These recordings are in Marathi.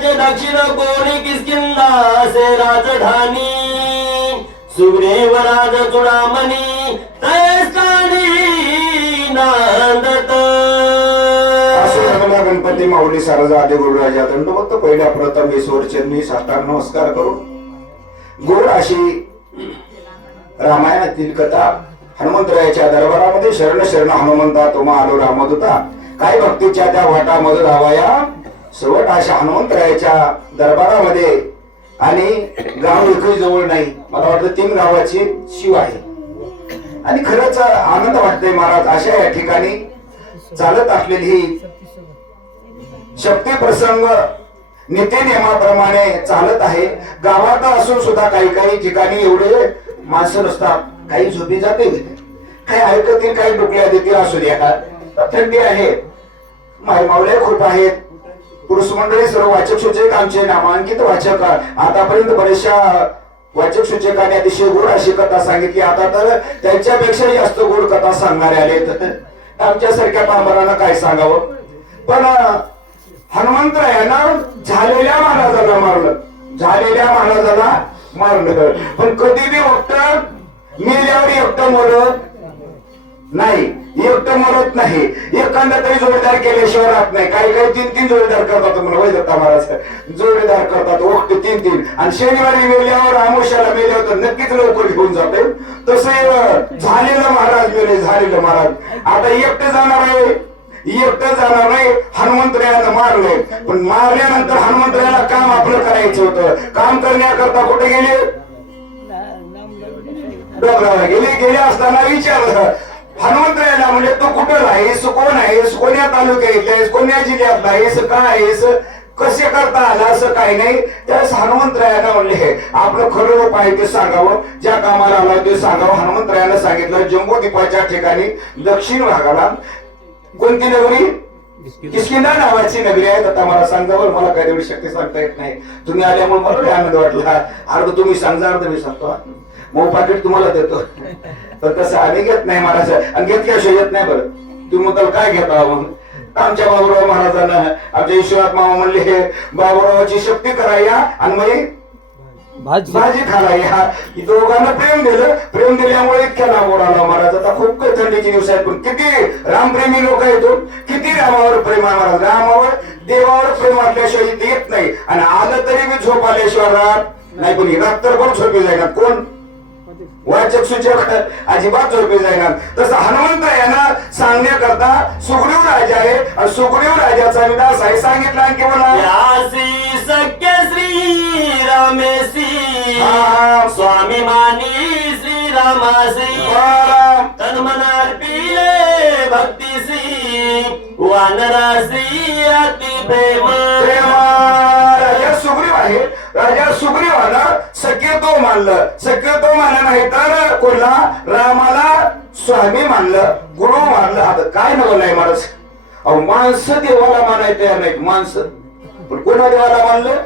राज्याचे दक्षिण कोणी किसकिंदा असे राजधानी? सुग्रेव राज चुडामणी तयस्कानी नांदत। गणपती माऊली सारजा आदी गुरुराजा दंडवत पहिल्या प्रथम ईश्वर चरणी साष्टांग नमस्कार करून. गोड अशी रामायणातील कथा हनुमंतरायाच्या दरबारामध्ये शरण शरण हनुमंता तुम्हा आलो रामदूता. काय भक्तीच्या त्या वाटामध्ये धावाया शेवट अशा हनुमंतरायाच्या दरबारामध्ये आणि गाव एकही जवळ नाही. मला वाटतं तीन गावाची शिव आहे. आणि खरंच आनंद वाटतोय महाराज अशा या ठिकाणी चालत असलेली ही शक्ती प्रसंग नित्यनियमाप्रमाणे चालत आहे. गावात असून सुद्धा काही काही ठिकाणी एवढे माणसं नसतात. काही झोपी जाते काही ऐकतील काही डुकल्या देतील असू द्या. का थंडी आहे. माय मावल्या खूप आहेत. पुरुष मंडळी सर्व वाचक सूचक आमचे नामांकित वाचक आतापर्यंत बरेचशा वाचक सूचकाने अतिशय गोड अशी कथा सांगितली. आता तर त्यांच्यापेक्षा जास्त गोड कथा सांगणारे आलेत. आमच्यासारख्या पांबरांना काय सांगावं? पण हनुमंतरायानं झालेल्या महाराजाला मारलं. झालेल्या महाराजाला मारलं. पण कधी बी फक्त मेल्यावर एकटं मरत नाही. एकटं मरत नाही. एखादा तरी जोडीदार केल्याशिवाय राहत नाही. काही काही तीन तीन जोडीदार करतात म्हणून. वय दत्ता महाराज जोडीदार करतात. ओके तीन तीन. आणि शनिवारी मेल्यावर आमुष्याला मेल्यावर तर नक्कीच लवकर घेऊन जाते. तसं झालेलं महाराज मेले झालेलं महाराज. आता एकटे जाणार आहे. एकटं जाणार नाही. हनुमंतरायानं मारले पण मारल्यानंतर हनुमंतरायाला काम आपलं करायचं होतं. काम करण्याकरता कुठे गेले? डोंगराला गेले. गेले असताना विचारलं हनुमंतरायाला म्हणजे तू कुठं आहेस कोण आहेस? कोण्या तालुक्यात आहेस? कोण्या जिल्ह्यात आहेस? काय आहेस? कसे करता आला? असं काही नाही. त्यास हनुमंतरायानं म्हणले आपलं खरं रूप आहे ते सांगावं. ज्या कामाला आला ते सांगावं. हनुमंतरायानं सांगितलं जम्बूद्वीपाच्या ठिकाणी दक्षिण भागाला कोणती नगरी? किस्किंदा नावाची नगरी आहे. आता मला सांगा बरं मला काही एवढी शक्ती सांगता येत नाही. तुम्ही आल्यामुळे मला आनंद वाटला? अर्ध तुम्ही सांगा अर्ध मी सांगतो. मऊ पाकिट तुम्हाला देतो. तर तसं आम्ही घेत नाही महाराज. आणि घेतल्याशिवाय येत नाही बरं. तुम्ही म्हणताल काय घेता मग? आमच्या बाबूराव महाराजांना आमच्या ईश्वरात मामा म्हणले हे बाबूरावाची शक्ती कराया आणि मग भाजी. भाजी खाला या दोघांना प्रेम दिलं. प्रेम दिल्यामुळे इतक्या ओढाला महाराज. आता खूप काही थंडीचे दिवस आहेत पण किती रामप्रेमी लोक आहेत हो. किती रामावर प्रेम आहे महाराज. रामावर देवावर प्रेम असल्याशिवाय येत नाही. आणि आलं तरी मी झोप आल्याशिवाय राहत नाही. पण रात्रभर झोपी जाईना कोण? वाचक सूचक अजिबात झोपी जाईना तसं हनुमंत यांना सांगण्याकरता सुग्रीव राजा आहे आणि सुग्रीव राजाचा विलास आहे. सांगितला यासी सख्य श्री रामेसी. हा. स्वामी मानी श्री रामासी. तन्मनार्पिले भक्तीसी. वानरासी अति प्रेम प्रेमा. राजा सुग्रीव आहे. राजा सुग्रीवानं सख्य मानलं. सख्य मानलं नाही तर कोणला रामाला स्वामी मानलं. गुरु मानलं. आता काय नवल आहे महाराज अहो माणसं देवाला मानाय तयार नाहीत. माणसं. पण कोणा देवाला मानलं?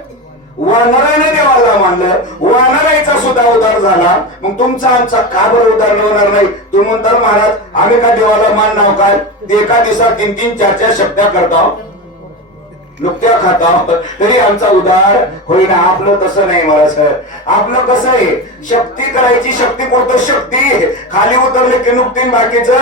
वानराने देवाला मानलं. वानरायचा सुद्धा उदार झाला. मग तुमचा आमचा का बरं उदार होणार नाही? तुम्ही म्हणतात महाराज आम्ही का देवाला मानणार काय? एका दिवसात तीन तीन चार चार शब्द करतो. नुकत्या खाता तरी आमचा उदार होईना. आपलं तसं नाही मला सर. आपलं कसं आहे? शक्ती करायची शक्ती कोणतं? शक्ती. खाली उतरले की नुकतीन बाकीचं.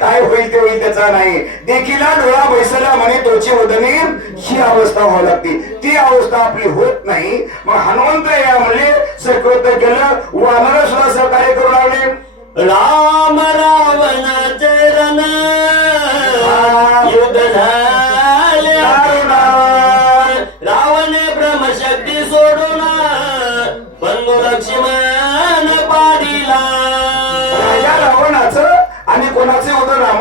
काय होईल ते होईल त्याचा नाही. देखीला डोळा बैसला म्हणे तोची वदनी. ही अवस्था व्हावी लागते. ती अवस्था आपली होत नाही. मग हनुमंत या म्हणले सकृत केलं. वानर सुद्धा सहकार्य करू लागले. राम रावण चरण युद्ध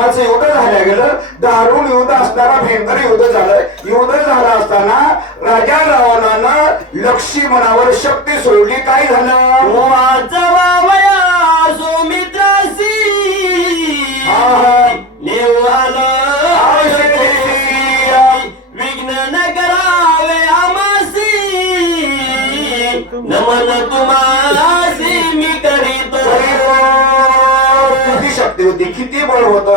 युद्ध एवढं झालं गेलं दारुण युद्ध असताना भयंकर युद्ध झालं युद्ध झालं असताना राजा रावणानं लक्ष्मणावर शक्ती सोडली. काय झालं? बळ होत.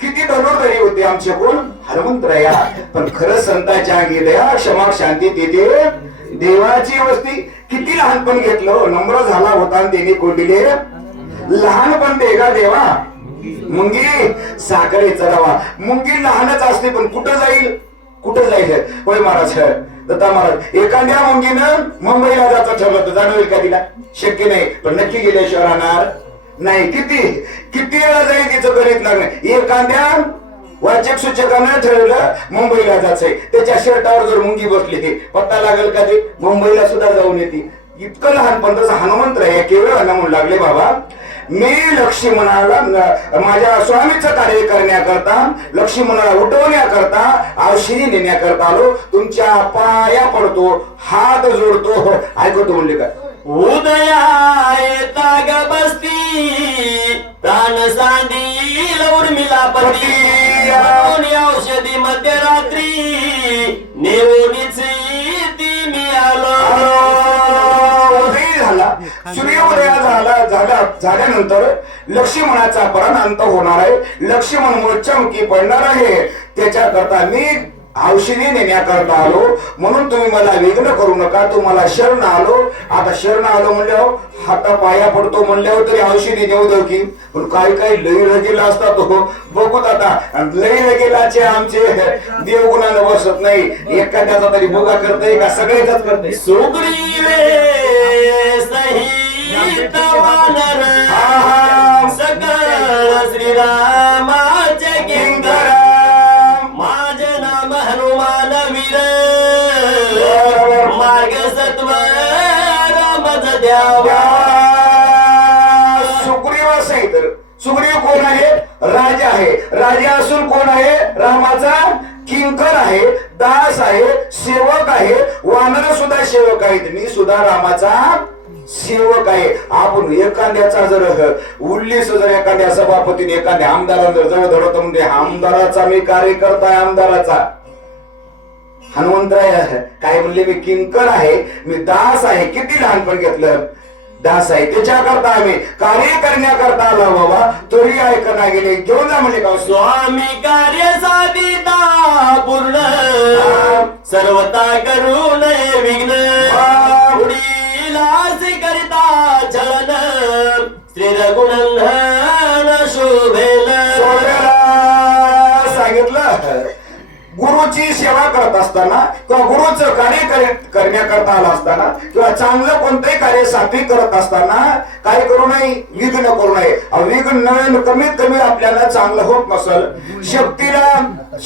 किती धनुर्धरी होते आमचे कोण? हनुमंतराया. पण खरं संताच्या अंगी दया क्षमा शांती देते. देवाची वस्ती किती लहानपण घेतलं. नम्र झाला होता आणि त्यांनी कोंडिले. लहानपण दे का देवा. मुंगी साखरे चढावा. मुंगी लहानच असते पण कुठं जाईल? कुठं जाईल? होय महाराज दत्ता महाराज एखाद्या मुंगीनं मुंबईला जायचं ठरलं तर जाणवेल का तिला? शक्य नाही पण नक्की गेल्याशिवाय राहणार. नाही किती? किती वेळा जाईल तिचं गणित लागणार एखाद्या वाचक सूचकानं ठरवलं मुंबईला जायचंय. त्याच्या शर्टावर जर मुंगी बसली ती पत्ता लागेल का ते? मुंबईला सुद्धा जाऊन येते. इतकं लहानपण तसं हनुमंत आहे केवळ म्हणून लागले बाबा. मी लक्ष्मणाला माझ्या स्वामीचं कार्य करण्याकरता लक्ष्मणाला उठवण्याकरता औषधी नेण्याकरता आलो. तुमच्या पाया पडतो हात जोडतो. हो, ऐकतो म्हणले का? उदया ग बसती प्राण सांदी उर्मिला पती. औषधी मध्यरात्री नेऊनीच ती मी आलो. उदय झाला. सूर्योदय झाला झाला झाल्यानंतर लक्ष्मणाचा प्राण होणार आहे. लक्ष्मण मूळ चमकी पडणार आहे. त्याच्याकरता मी औषधी नेण्याकरता आलो. म्हणून तुम्ही मला विघ्न करू नका. तुम्हाला शरण आलो. आता शरण आलो म्हणल्यावर हाता पाया पडतो म्हणल्यावर तरी औषधी नेऊ दो की. पण काय काय लई लगेला असतात हो. बघूत आता. लई लगेलाचे आमचे देवगुणानं बसत नाही. एखाद्याचा तरी बोगा करतय का? सगळ्याचाच करतय. सहित वानर आहा. सकळ द्यावा सुग्रीव असेल तर सुग्रीव कोण आहे? राजा आहे. राजा असून कोण आहे? रामाचा किंकर आहे दास आहे सेवक आहे. वानर सुद्धा सेवक आहेत. मी सुद्धा रामाचा सेवक आहे. आपण एखाद्याचा जर उल्लेस जर एखाद्या सभापतीने एखाद्या आमदाराला जर जवळ धरवतो म्हणजे आमदाराचा मी कार्यकर्ता आहे आमदाराचा. हनुमंतराय काय म्हणले मी किंकर आहे मी दास आहे किती लहानपण घेतलं? दास आहे त्याच्याकरता आम्ही कार्य करण्याकरता आलो बाबा. तरी ऐकना गेले घेऊन जा म्हणजे का स्वामी कार्य साधिता पूर्ण. सर्वता करू नये विघ्न. करिता चलन. श्री रघुनंदन शोभेल. सांगितलं गुरुची सेवा करत असताना किंवा गुरुचं कार्य करण्याकरता आला असताना किंवा चांगलं कोणतंही कार्य सात्विक करत असताना काय करू नये विघ्न करू नये. विघ्न कमीत कमी आपल्याला चांगलं होत नसल शक्तीला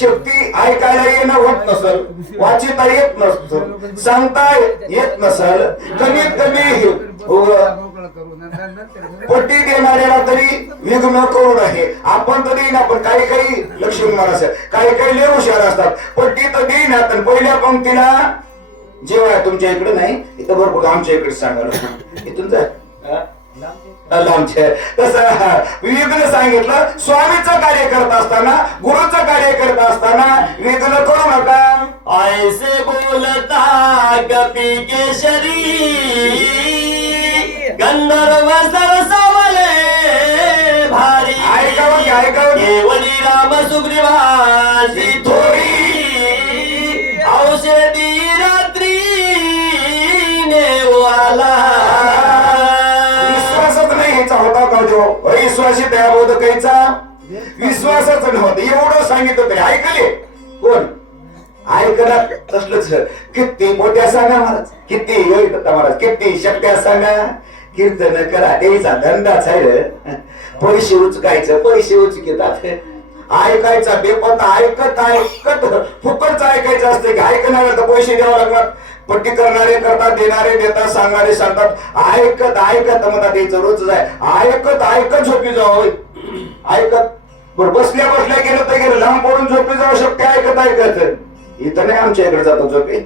शक्ती ऐकायला येणं होत नसल वाचिता येत नसल सांगता येत नसल कमीत कमी हो. पट्टी देणाऱ्याला तरी विघ्न करू नये. आपण तरी ना पण काही काही लक्ष्मी महाराज काही काही लय हुशार असतात. पट्टी तर देईना पण पहिल्या पंक्तीला जेव्हा तुमच्या इकडे नाही इथं भरपूर आमच्या इकडे सांगा इथून जा. विघ्न सांगितलं स्वामीचं कार्य करत असताना गुरुचं कार्य करत असताना विघ्न करू नका. ऐसे बोलता कपी केशरी गंधर्व सरसावले भारी. ऐकावं ऐकावं? केवली राम सुग्रीवाची थोडी नेवाला विश्वासच नाही ह्याचा होता का जो? अविश्वासी त्या बोधकाईचा विश्वासच नव्हतं एवढं सांगितलं तरी ऐकले. कोण? ऐकला तसलंच. किती मोठ्या सांगा महाराज. किती होय महाराज. किती शक्य सांगा. कीर्तन करा त्याचा धंदाच आहे रे. पैसे उचकायचं पैसे उचकितात. ऐकायचा बेपत्ता ऐकत ऐकत. फुकटच ऐकायचं असते की ऐकणार तर पैसे द्यावं लागणार पट्टी करणारे करतात देणारे देतात सांगणारे सांगतात. ऐकत ऐकत म्हणतात द्यायचं रोजच आहे ऐकत ऐकत झोपी जावं होय. ऐकत. बरं बसल्या बसल्या गेलं तर गेलं. लांब पडून झोपी जाऊ शकते ऐकत ऐकत इथं नाही आमच्या इकडे जातो झोपे.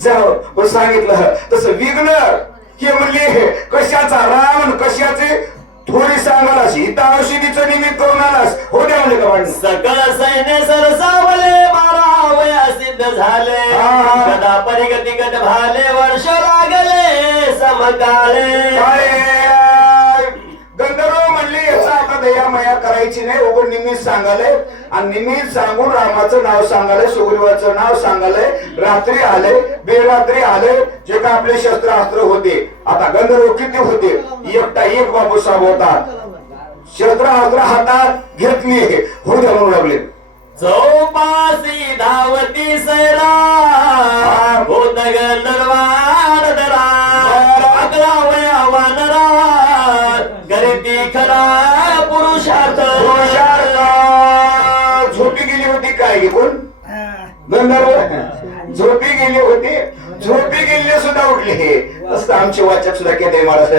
जाऊ पण सांगितलं. तसं विघ्न हे म्हणजे कशाचा? रावण कशाचे? थोडी सांगाल सीता औषधीचं निमित्त करून आलास हो द्या म्हणजे का? सकळ सैन्य सरसावले बारा वया सिद्ध झाले हा. गदा परिगती गट भाले वर्ष लागले समकाळे काय गंधर्व म्हणले याचा आता दया मया करायची नाही उघड निमित्त सांगाले आणि निमित्त सांगून रामाचं नाव सांगालय सुग्रीवाचं नाव सांगालय. रात्री आले बेरात्री आले जे काय आपले शस्त्रास्त्र होते. आता गंधर्व किती होते? एकटा एक बाबू साहेब होता शस्त्रास्त्र हातात घेतली हो द्या म्हणू लागले. चौपासी धावती सैरा होत गंधर्वान दरा अकरा वया वानरा गरिती खरा गंधर्व झोपी गेली होती. झोपी गेले सुद्धा उठले. हे असं आमचे वाचक सुद्धा केले महाराज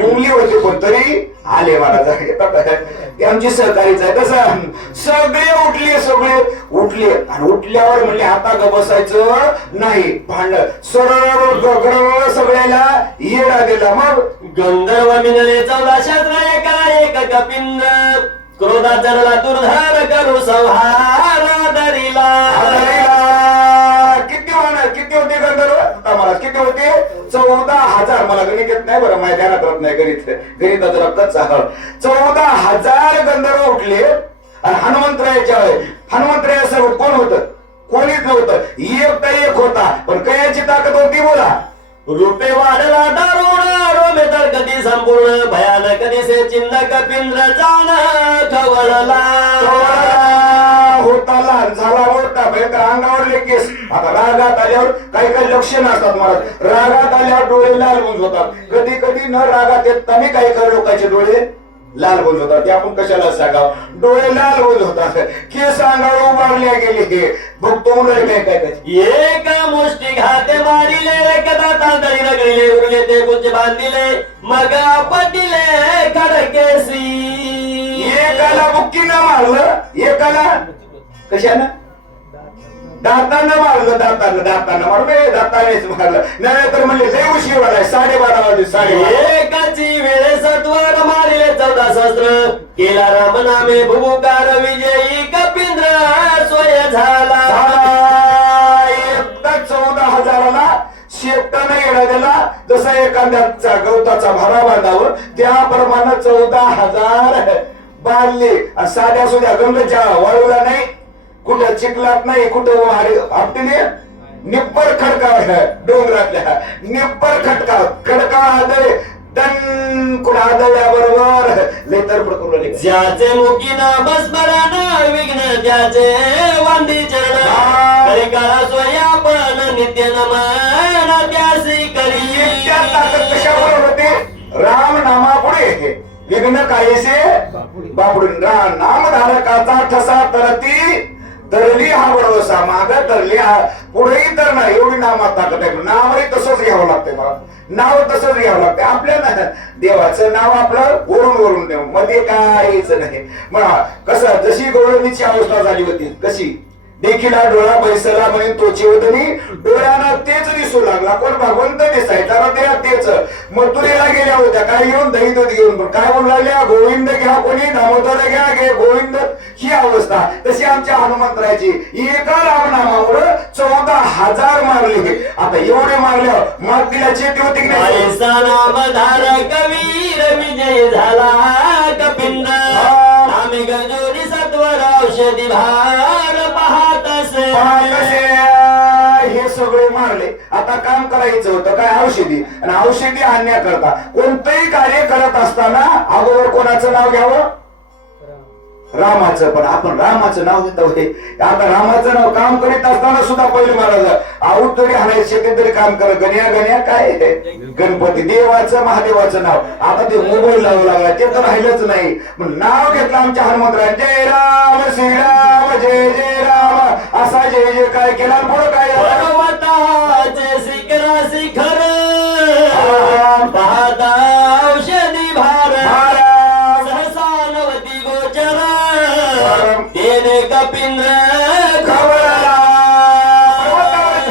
मुंगली होते पण तरी आले महाराज आमची सहकारीच आहे तसं सगळे उठले सगळे उठले. आणि उठल्यावर म्हणले आता ग बसायचं नाही. भांड सरळ गगरळ सगळ्याला येडा दिला. मग? गंधर्व मिनले चौदा शस्त्र एका एक कपिंद्र क्रोधा चरला दुर्धार करू संहार. मला नाही बरं माझ्या ध्यानात राहत नाही गणित गणिताचं रक्तच चौदा हजार गंधर्व उठले आणि हनुमंतरायाच्या वेळी. हनुमंतरायासोबत कोण होत? कोणीच नव्हतं. एक तर एक होता. पण कयाची ताकद होती बोला. रूपे वाढला दारुण रोमे तर कधी संपूर्ण भयानक दिसे चिन्ह कपिंद्र जाण खवळला अंगावरले केस. आता रागात आल्यावर काही काही लक्षण असतात मला. रागात आल्यावर डोळे लाल होऊन होतात कधी कधी न रागात येताना काही काही लोकांचे डोळे? लाल होऊन होतात ते आपण कशाला सांगावं? डोळे लाल होऊन होतात केस अंगावर उभारले गेले. हे बघतो मुलं काय काय काय एक मुष्टी घाते मारिले कदा तांदळी रगळले उरले ते कुच बांधिले मग पटिले खडकेसी एकाला बुक्कीनं मारलं एकाला कशानं? दातानं मारलं दातानं दातानं मारलं. दातानेच मारलं. नाही तर म्हणले लय उशीर वालाय साडेबारा वाजले साडेबारा. एकाची वेळे सत्वर मारिले चौदा सहस्त्र केला राम नामे भुबुकार विजयी कपिंद्र. सोय झाला. एकदा चौदा हजाराला शेपटानं येणं दिला. जसा एखाद्याचा गवताचा भरा बांधावं त्याप्रमाणे चौदा हजार बांधले. साध्या सुद्धा गंगच्या वाळूला नाही कुठं चिखलात नाही कुठं आपटीने निब्बर खडकाव डोंगरातल्या. निब्बर खडकाव खडकाव आदळे. दन कुठं आदळल्याबरोबर लय तरपड करून राहिले. ज्याचे नामस स्मरण विघ्न त्याचे वांदी चरण काळा स्वयापन नित्य नमन त्यासी करी. कशावर होते? राम नामापुढे. विघ्न कायसे बापुडून राम नामधारकाचा ठसा तरती. तरली हा वडवसा माग तरली हा पुढेही तर नाही. एवढी नामात ताकद आहे नावही तसंच घ्यावं लागतंय मला नाव तसंच घ्यावं लागतं आपल्या ना देवाचं नाव आपलं वरून वरून देवमध्ये काहीच नाही. मग कसं जशी गौरवीची अवस्था झाली होती कशी देखीला डोळा बैसला म्हणे तोची वदनी डोळ्यानं तेच दिसू लागला. कोण भगवंत दिसायचा ना त्या तेच. मथुरेला गेल्या होत्या. काय घेऊन दही दूध घेऊन? काय म्हणू लागल्या गोविंद घ्या कोणी? दामोदर घ्या घे. गोविंद ही अवस्था. तशी आमच्या हनुमंतरायची. एका रामनामामुळे चौदा हजार मारले आता एवढे मारल्यावर माग तिला चेती होती की नाही? ऐसा नाम धारक वीर विजय झाला गजोरी सत्वर औषधी असे कसे हे सगळे मारले. आता काम करायचं होतं काय औषधी? आणि औषधी आणण्याकरता कोणतंही कार्य करत असताना अगोदर कोणाचं नाव घ्यावं? रामाचं पण आपण रामाचं नाव घेतो हे. आता रामाचं नाव काम करीत असताना सुद्धा पहिले महाराज आऊट तरी हाणायचं शेतीत तरी काम कर गण्या गण्या काय गणपती देवाचं महादेवाचं नाव. आता ते मोबाईल लावू लागला ते तर राहिलंच नाही. मग नाव घेतलं आमच्या हनुमंतराय जय राम श्रीराम जय जय राम असा जय जय काय केला पुढं काय झालं? पर्वताचे शिखरा शिखर इंद्र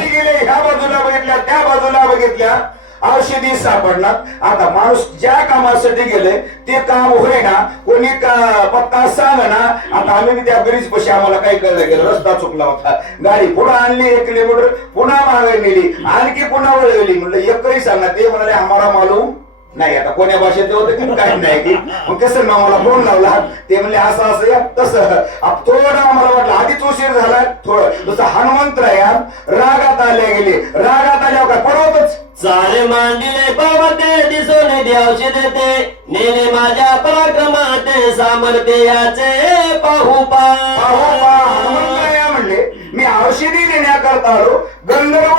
गेले ह्या बाजूला बघितल्या त्या बाजूला बघितल्या. औषधी सापडणार आता माणूस ज्या कामासाठी गेले ते काम होईना कोणी का- पत्ता सांगना आता आम्ही त्या ब्रिज पशी आम्हाला काही कळलं गेलं रस्ता चुकला होता. गाडी पुढे आणली एक किलोमीटर पुन्हा मागे नेली आणखी पुन्हा वळवली. म्हणलं एकही सांगा ते म्हणाले आम्हाला मालूम नाही आता कोण्या भाषेत होतं की काही नाही की? मग कसं ना मला फोन लावला? ते म्हणले असं असं या तसं. थोडं आम्हाला वाटलं आधीच उशीर झाला थोडं. जसं हनुमंतरायान रागात आले गेले. रागात आल्यावर काय? परवतच चाले मांडिले पर्वते दिसून द्यावशी देते. नेले माझ्या पराक्रमाते सामर्थ्य याचे पाहू पा. बा, हनुमंतराया म्हणले मी औषधी देण्याकरता आलो. गंधर्व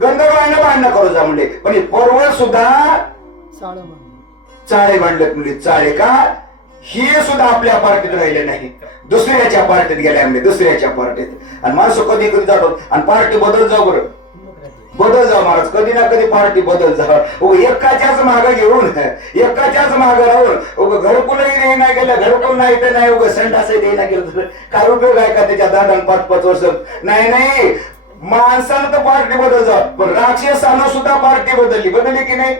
गंधर्वाने भांडणं करू जा म्हणले. पण हे पर्वत सुद्धा चाळे बांधलेत म्हणजे चाळे का? हे सुद्धा आपल्या पार्टीत राहिले नाही दुसऱ्याच्या पार्टीत गेल्या म्हणजे दुसऱ्याच्या पार्टीत. आणि माणसं कधी कधी जातो आणि पार्टी बदल जाऊ बरं. बदल जा महाराज कधी ना कधी पार्टी बदल जा एकाच्याच माग घेऊन एकाच्याच माग राहून उग घरकुलही नाही गेलं घरकुल नाही तर नाही उग संडासही देईना गेलं तर काय उपयोग आहे का त्याच्या दादा पाच पाच वर्ष? नाही नाही. माणसानं तर पार्टी बदल जा पण राक्षसानं सुद्धा पार्टी बदलली. बदलली की नाही?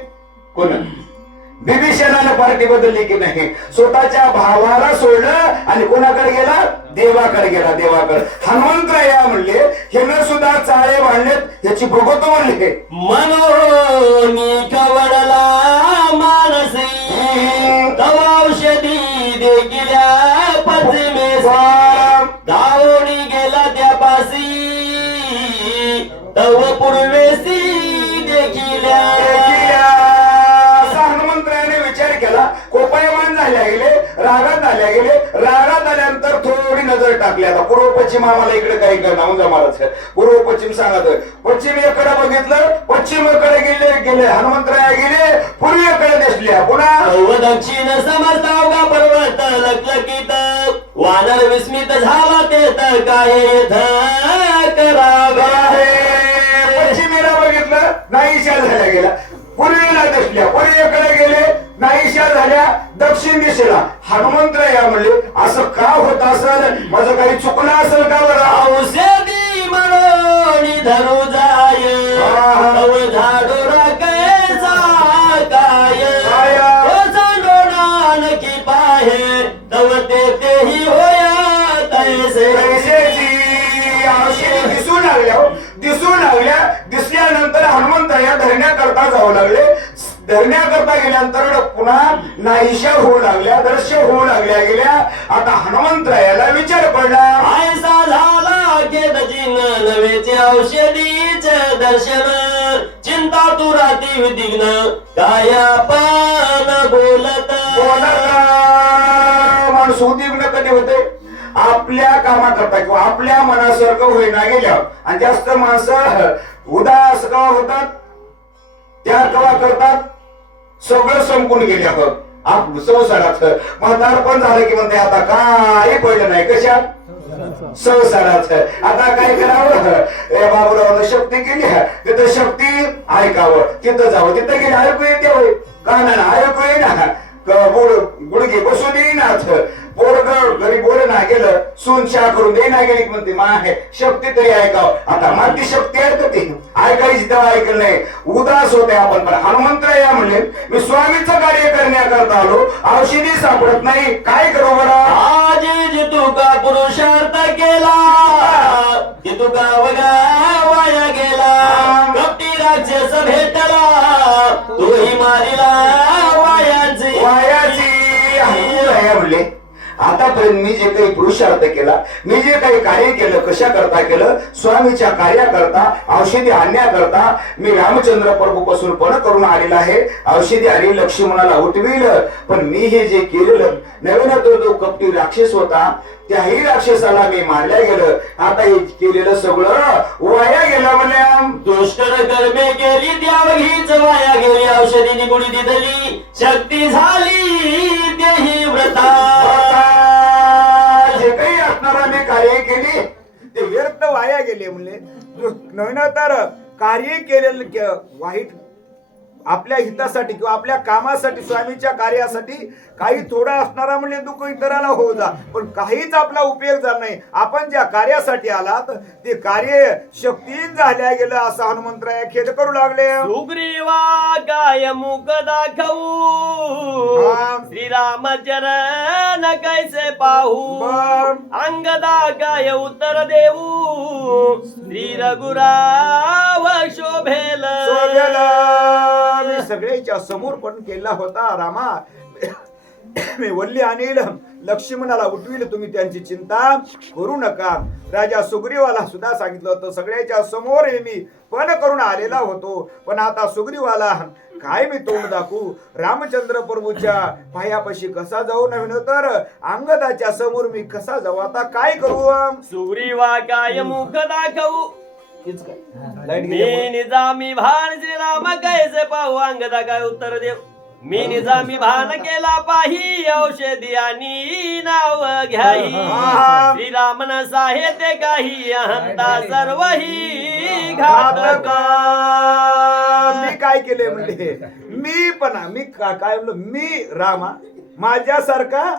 कोण? बिभीषणानं पार्टी बदलली की नाही? स्वतःच्या भावाला सोडलं आणि कोणाकडे गेला? देवाकडे गेला देवाकडे. हनुमंतराया म्हणले ह्यानं सुद्धा चाळे बांधलेत ह्याची बघतो म्हणले. मनोनी कवडला मानसी तव औषधी देखिल्या पश्चिमेसी धावणी गेला त्यापासी तव पूर्वेसी देखिल्या रागात आल्या गेले. रागात आल्यानंतर थोडी नजर टाकली. आता पूर्व पश्चिम आम्हाला इकडे काही करणार म्हणजे महाराज पूर्व पश्चिम सांगत पश्चिमेकडे बघितलं. पश्चिमेकडे गेले गेले. हनुमंतराया गेले. पूर्वेकडे दिसल्या. पुन्हा दक्षिण समजतावगा पर्वत लकलकीत. वानर विस्मित झाला ते तर काय पश्चिमेला बघितलं. नाहीशा झाल्या गेल्या. पूर्वेला दिसल्या. पूर्वेकडे गेले. नाहीशा झाल्या दक्षिण दिशेला. हनुमंतराया म्हणले असं का होत असेल? माझं काही चुकलं असेल का बरं? औषधी म्हणून धरू जाय. झाडू चांडोना नकी पाहे. तव ते तेही होया तैसे. दिसू लागल्या हो. दिसू लागल्या. दिसल्यानंतर हनुमंतराया धरण्याकरता जाऊ लागले. धरण्याकरता गेल्यानंतर पुन्हा नाहीशा होऊ लागल्या दृश्य होऊ लागल्या गेल्या. आता हनुमंतरायाला विचार पडला. आयसा झाला नवेचे औषधीचे दर्शन चिंता तू राती विधिग्न काया पान बोलत. माणूस उद्विग्न कधी होते? आपल्या कामाकरता किंवा आपल्या मनासारखं होईना गेल्यावर आणि जास्त माणसं उदास कवा होतात? त्या कवा करतात? सगळं संपून गेल्यावर आप संसारात म्हातारपण झालं की म्हणते आता काही पडलं नाही. कशा संसाराच. आता काय करावं? ए बाबूरावानं शक्ती केली तिथं शक्ती ऐकावं. तिथं जावं. तिथं गेली ऐकू येते होय. ना ऐकू येईना. क- गुड गुडघे बसून येईनाच पोरग घरी बोल ना गेलं सून चहा करून दे गेली म्हणते मा आहे शक्ती तरी ऐकावं. आता माती शक्ती आहे का तेव्हा ऐकलं नाही उदास होते आपण पण हनुमंतराया म्हणले मी स्वामीचं कार्य करण्याकरता आलो औषधी सापडत नाही. काय करू बरं? आज जे तुका पुरुषार्थ केला ते तुका वगा वाया गेला कपटी राक्षस भेटला तोही मारिला वायाचे म्हणले आतापर्यंत मी जे काही पुरुषार्थ केला मी जे काही कार्य केलं कशा करता केलं स्वामीच्या कार्याकरता औषधी आणण्याकरता मी रामचंद्र प्रभू पासून पण करून आलेला आहे. औषधी आली लक्ष्मणाला उठविलं पण मी हे जे केलेलं नवीन तो जो कपटी राक्षस होता त्याही राक्षसाला मी मारल्या गेलं. आता हे केलेलं सगळं वाया गेलं म्हणल्या. दुष्कर कर्मे केली त्यावघीच वाया गेली. औषधी निगुडी दिदली शक्ती झाली तेही व्रता. जे काही असणारा मी कार्य केली ते व्यर्थ वाया गेले म्हणले. तर कार्य केलेलं वाईट आपल्या हितासाठी किंवा आपल्या कामासाठी स्वामीच्या कार्यासाठी काही थोडा असणारा म्हणजे दुःख इतराला होऊ जा पण काहीच आपला उपयोग झाला नाही. आपण ज्या कार्यासाठी आलात ते कार्य शक्तीन झाल्या गेलं असं हनुमंतराया खेद करू लागले. सुग्रीवा काय मुख दाखवू. हा. श्रीरामचरण कैसे पाहू. अंगदा काय उत्तर देऊ. श्री रघुराव शोभेल. शोभेल. मी सगळ्याच्या समोर पण केला होता रामा. मी वल्ली आणील लक्ष्मणाला उठविल तुम्ही त्यांची चिंता करू नका. राजा सुग्रीवाला सुद्धा सांगितलं होतं सगळ्याच्या समोर हे मी पण करून आलेला होतो पण आता सुग्रीवाला काय मी तोंड दाखवू? रामचंद्र प्रभूच्या पायापाशी कसा जाऊ नव्हे तर अंगदाच्या समोर मी कसा जाऊ? आता काय करू? सुग्रीवा काय मुख दाखवू? हेच काय? लाइट गेली मी निजामी भान श्रीराम कैसे पाहू? अंगदा काय उत्तर देव मी निजामी भान केला पाही औषधी आणि नाव घ्याई. श्रीरामन साहित्य काही अहंता सर्व ही घातक. घातक मी काय केले म्हणजे मी पण मी का- काय म्हणलो? मी रामा माझ्यासारखा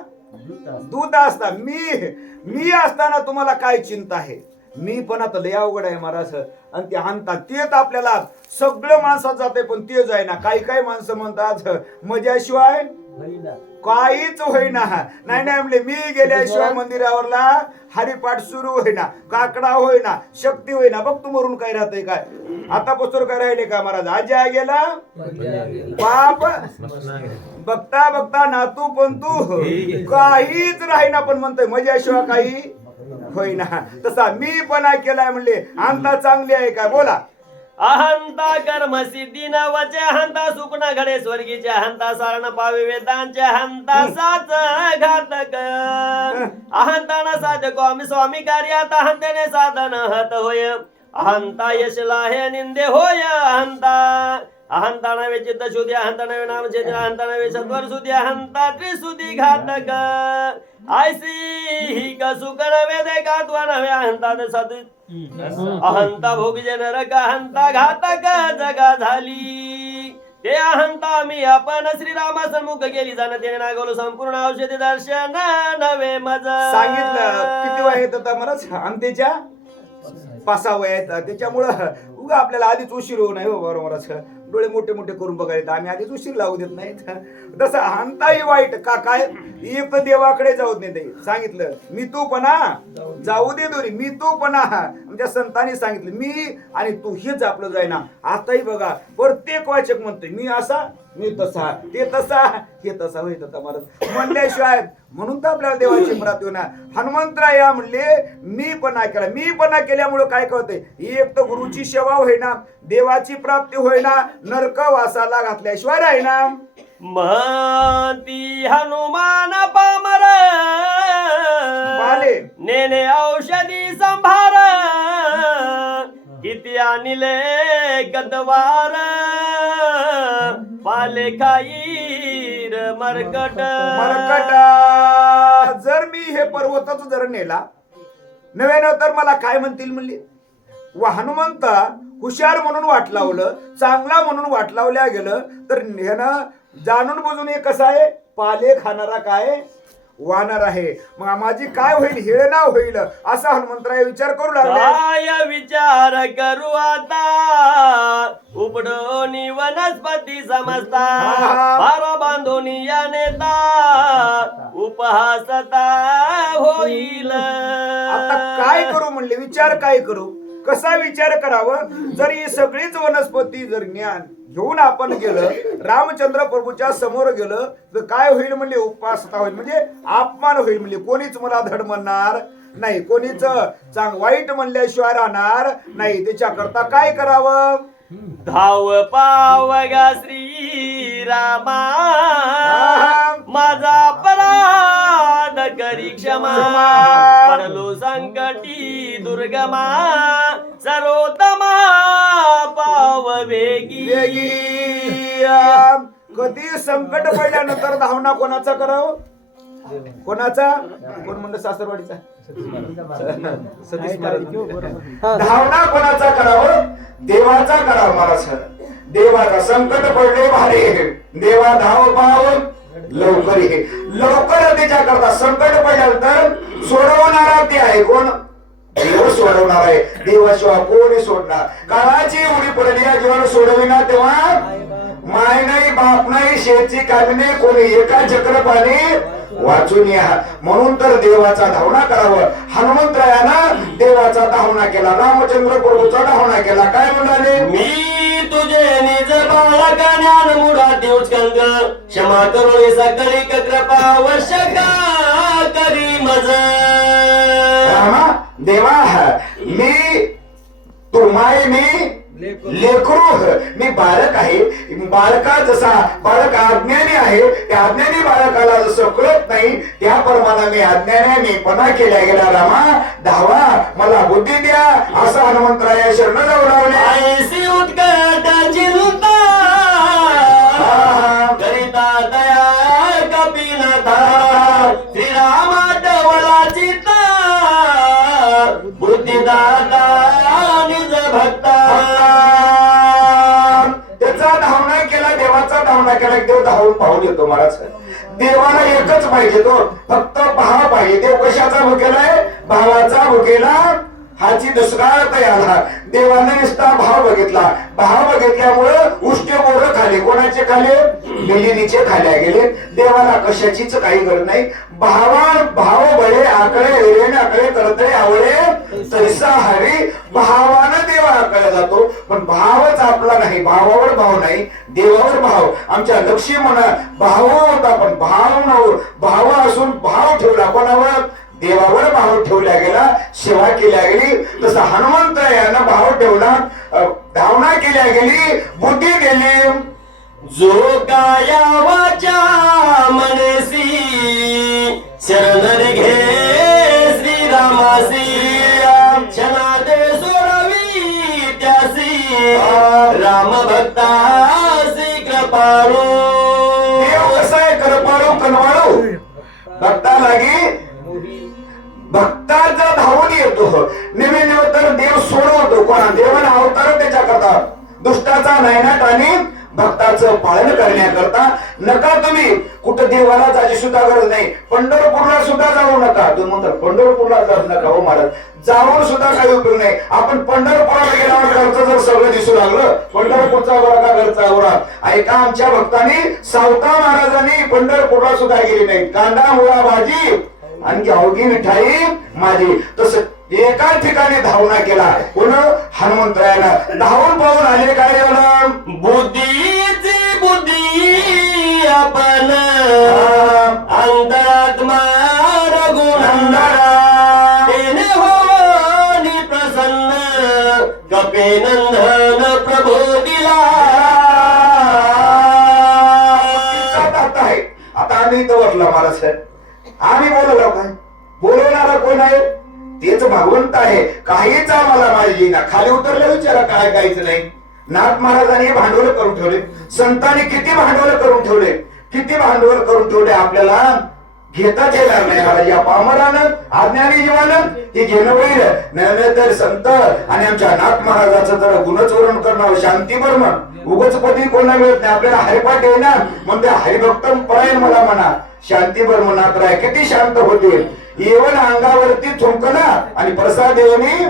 दूत असता. मी मी असताना तुम्हाला काय चिंता आहे? मी पण आता लय अवघड आहे महाराज आणि ते आणतात तेच आपल्याला सगळं माणसात जाते पण ते जाय ना काही काही माणसं म्हणतात मजाशिवाय काहीच होईना. नाही नाही म्हणले मी गेल्याशिवाय मंदिरावरला हरिपाठ सुरू होईना काकडा होईना शक्ती होईना. बघ तू मरून काय राहतंय काय. आता पस्तोर काय राहिले का महाराज? आजी गेला बाप बघता बघता नातू पण तू. काहीच राहीना पण म्हणतोय मजाशिवाय काही होईना. तसा मी पण केलाय म्हणले अंता चांगली आहे का? बोला. अहंता कर्म सिद्धी नवचे हंता सुकना घडे स्वर्गीचे हंता सारण पावे वेदांचे हंता साच घातक. अहंताना साधको आम्ही स्वामी कार्यात अहंतेने साधन हत होय. अहंता यशला हे निंदे होय अहंता. अहंता चित्त शुद्धी अहंता नवे नाम चेतन अहंता नवे सत्वर शुद्धी अहंता त्रिशुद्धी घातक। आयसी ही कसुक नवे दे का त्वा नवे अहंता ते सद अहंता भोगजे नरक अहंता घातक जगा झाली। ते अहंता मी आपण श्रीरामा सन्मुख गेली जाण त्याने नागवलो संपूर्ण औषधी दर्शन नवे मज। सांगितलं किती वय येत होता मला अंतेच्या पासा वय त्याच्यामुळं उगा आपल्याला आधीच उशीर होऊ नये हो डोळे मोठे मोठे करून बघायला आम्ही आधीच उशीर लावू देत नाही. तसं हंताही वाईट. का काय? एक देवाकडे जाऊ देत नाही सांगितलं मी तू पणा जाऊ दे दोरी. मी तू पणा आमच्या संतांनी सांगितलं मी आणि तू हेच आपलं जाईना आताही बघा प्रत्येक वाचक म्हणतोय मी असा मी तसा ते तसा हे तसा होईत होता महाराज. म्हणल्याशिवाय म्हणून तर आपल्याला देवाची मरात येऊ ना हनुमंतराया म्हणले मी पणा केला. मी पणा केल्यामुळे काय कळतंय? एक तर गुरुची सेवा होईना देवाची प्राप्ती होईना नरक वासाला घातल्याशिवाय राहीना. महती हनुमान पामर पाले. नेने औषधी संभार. किती आणले गदवार पाले खाईर मरकट। मरकट. जर मी हे पर्वतच जर नेला नव्यानं तर मला काय म्हणतील म्हणले? व हनुमंता हुशार म्हणून वाट लावलं चांगला म्हणून वाट लावल्या गेलं तर ह्यानं जाणून बुजून हे कसं आहे? पाले खाणारा काय? वाहणार आहे. मग माझी काय होईल? हे ना होईल. असा हनुमंतराय विचार करू लागला. विचार करू आता? उपडोनी वनस्पती समजता. बारा बांधोनी या नेता उपहासता होईल. आता काय करू म्हणले? विचार काय करू? कसा विचार करावं? जर ही सगळीच वनस्पती जर ज्ञान घेऊन आपण गेलं रामचंद्र प्रभूच्या समोर गेलं तर काय होईल म्हणले? उपासता होईल. म्हणजे अपमान होईल म्हणजे कोणीच मला धड म्हणणार नाही. कोणीच चांग वाईट म्हणल्याशिवाय राहणार नाही. त्याच्याकरता काय करावं? धाव पावगा श्री रामा. माझा अपराध करी क्षमा. पडलो संकटी दुर्गमा. सरोतमा पाव वेगी. कधी संकट पडल्यानंतर धावना कोणाचा करावं? कोणाचा? कोण म्हणलं सासरवाडीचा? सतीश धावना कोणाचा करावं? देवाचा करावं सर. देवाचा संकट पडले भारी. देवा धाव पाव लवकर लवकर त्याच्या करता संकट पडल्यानंतर सोडवणारा ते आहे कोण? देव सोडवणार आहे देवाशिवाय कोणी सोडणार. काळाची उडी पडली या जीवन सोडविना तेव्हा माय नाही बाप नाही शेतची कामिने कोणी एका चक्रपाने वाचून या. म्हणून तर देवाचा धावना करावं. हनुमंतरायानं देवाचा धावना केला रामचंद्र प्रभूचा धावना केला. काय म्हणाले? मी तुझे निज बाळका ज्ञान मुडा देव स्कंद क्षमा करू सकळी कृपा वशका करी मज? देवा मी तुम्हाय मी लेकरू मी बालक आहे. बालका जसा बालक अज्ञानी आहे त्या अज्ञानी बालकाला जसं कळत नाही त्याप्रमाणे मी अज्ञानाने पणा केल्या गेला रामा धावा मला बुद्धी द्या असं हनुमंतराया शरण जाऊ लावले ऐसी बुद्धिदाता निज भक्ता. त्याचा धावणा केला देवाचा धावणा केला देव धावून पाहून येतो महाराज. देवाला एकच पाहिजे तो. फक्त भाव पाहिजे. देव कशाचा भुकेलाय भावाचा भुकेला हाची दुसरा आला देवाने नुसता भाव बघितला. भाव बघितल्यामुळं उष्टे बोर खाले. कोणाचे खाले? मिलिनीचे खाल्या गेले. देवाला कशाचीच काही गरज नाही. भावा भाव बळे आकडे रेण आकडे करते आवळे तैसा हरी भावानं देवा आकडे जातो. पण भावच आपला नाही. भावावर भाव नाही. देवावर भाव. आमच्या लक्ष्मी म्हणा भाव होता पण भाव नव्हतं. भाव असून भाव ठेवला कोणावर? देवावर भाव ठेवला गेला सेवा केल्या गेली. तसं हनुमंत यानं भाव ठेवला धावना केल्या गेली बुद्धी दिली जो काया वाचा मनसी शरण घे श्रीरामासी. क्षणा दे सोडवी त्यासी. राम भक्तासी कृपाळू. देव कसा आहे करपाळू कनवाळू? भक्ता लागी भक्ताचा धावून येतो. नवीन तर देव सोडवतो. कोणा देवाने अवतार त्याच्या करता दुष्टाचा नायनाट आणि भक्ताचं पालन करण्याकरता. नका तुम्ही. कुठं देवाला जायची सुद्धा गरज नाही. पंढरपूरला सुद्धा जाऊ नका. तुम्ही म्हणतात पंढरपूरला जाऊ नका हो महाराज. जाऊन सुद्धा काही उपयोग नाही. आपण पंढरपुराला गेल्यावर घरचं जर सगळं दिसू लागलं पंढरपूरचा बरा का घरचा आवरा? ऐका आमच्या भक्तांनी सावता महाराजांनी पंढरपूरला सुद्धा गेली नाही कांदा मुळा भाजी आणखी अवघी मिठाई माझी. तस एका ठिकाणी धावना केला. कोण? हनुमंतरायाला धावून पाहून आले काय बुद्धीची बुद्धी आपण. अंतरात्मा नंदन प्रभो दिला. आता आहे. आता आम्ही इथं बसलो महाराज साहेब आम्ही बोललो काय बोलवणारा कोण आहे? तेच भगवंत आहे. काहीच आम्हाला माहिती ना खाली उतरल्या विचारा काय काहीच नाही. नाथ महाराजांनी भांडवल करून ठेवले. संतांनी किती भांडवल करून ठेवले? किती भांडवल करून ठेवले आपल्याला? घेताच येणार नाही. महाराज या पामरानं अज्ञानी जीवानं हे घेणं होईल. नाही तर संत आणि आमच्या नाथ महाराजाचं जर गुणचोरण करणं शांती बर्म उगच पदी कोणा मिळत नाही. आपल्याला हरिपाठ येणार. म्हणते हरिभक्तम परायण मला म्हणा. शांती बर्म नाथ किती शांत होते. येवन अंगावरती थुंकणार आणि प्रसाद देवनी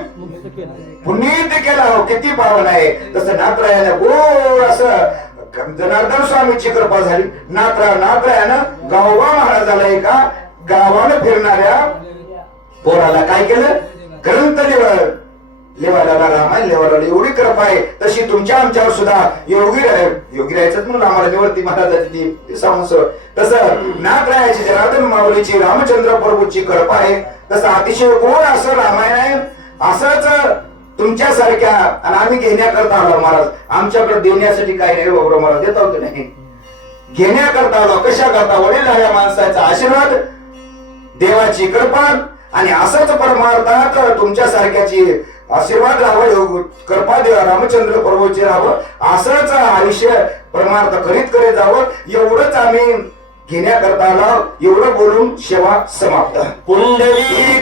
पुण्यत केला हो किती पावन आहे. तसं नाथरायाने गोड असं जनार्दन स्वामीची कृपा झाली. नात्रा नाथरायानं गावबा महाराजाला एका गावानं फिरणाऱ्या पोराला काय केलं? ग्रंथ लिवाळ लिवायला रामायण लेवाला एवढी कृपा आहे. तशी तुमच्या आमच्यावर सुद्धा योगी योगी राहायचं म्हणून आम्हाला निवर्ती महाराजाची ती सांस तसं नाथरायाची जनार्दन माऊलीची रामचंद्र प्रभूची कृपा आहे. तसं अतिशय गोड असं रामायण आहे. असंच तुमच्या सारख्या आणि आम्ही घेण्याकरता आलो महाराज. आमच्याकडे देण्यासाठी काही नाही बाबा महाराज देत की नाही. घेण्याकरता आलो. कशा करता वडील या माणसाचा आशीर्वाद देवाची कृपा आणि असंच परमार्थात तुमच्या सारख्याची आशीर्वाद लावा कृपा देवा रामचंद्र प्रभूचे राहावं असंच आयुष्य परमार्थ करीत करे जावं एवढंच आम्ही घेण्याकरता एवढं बोलून सेवा समाप्त. पुंडली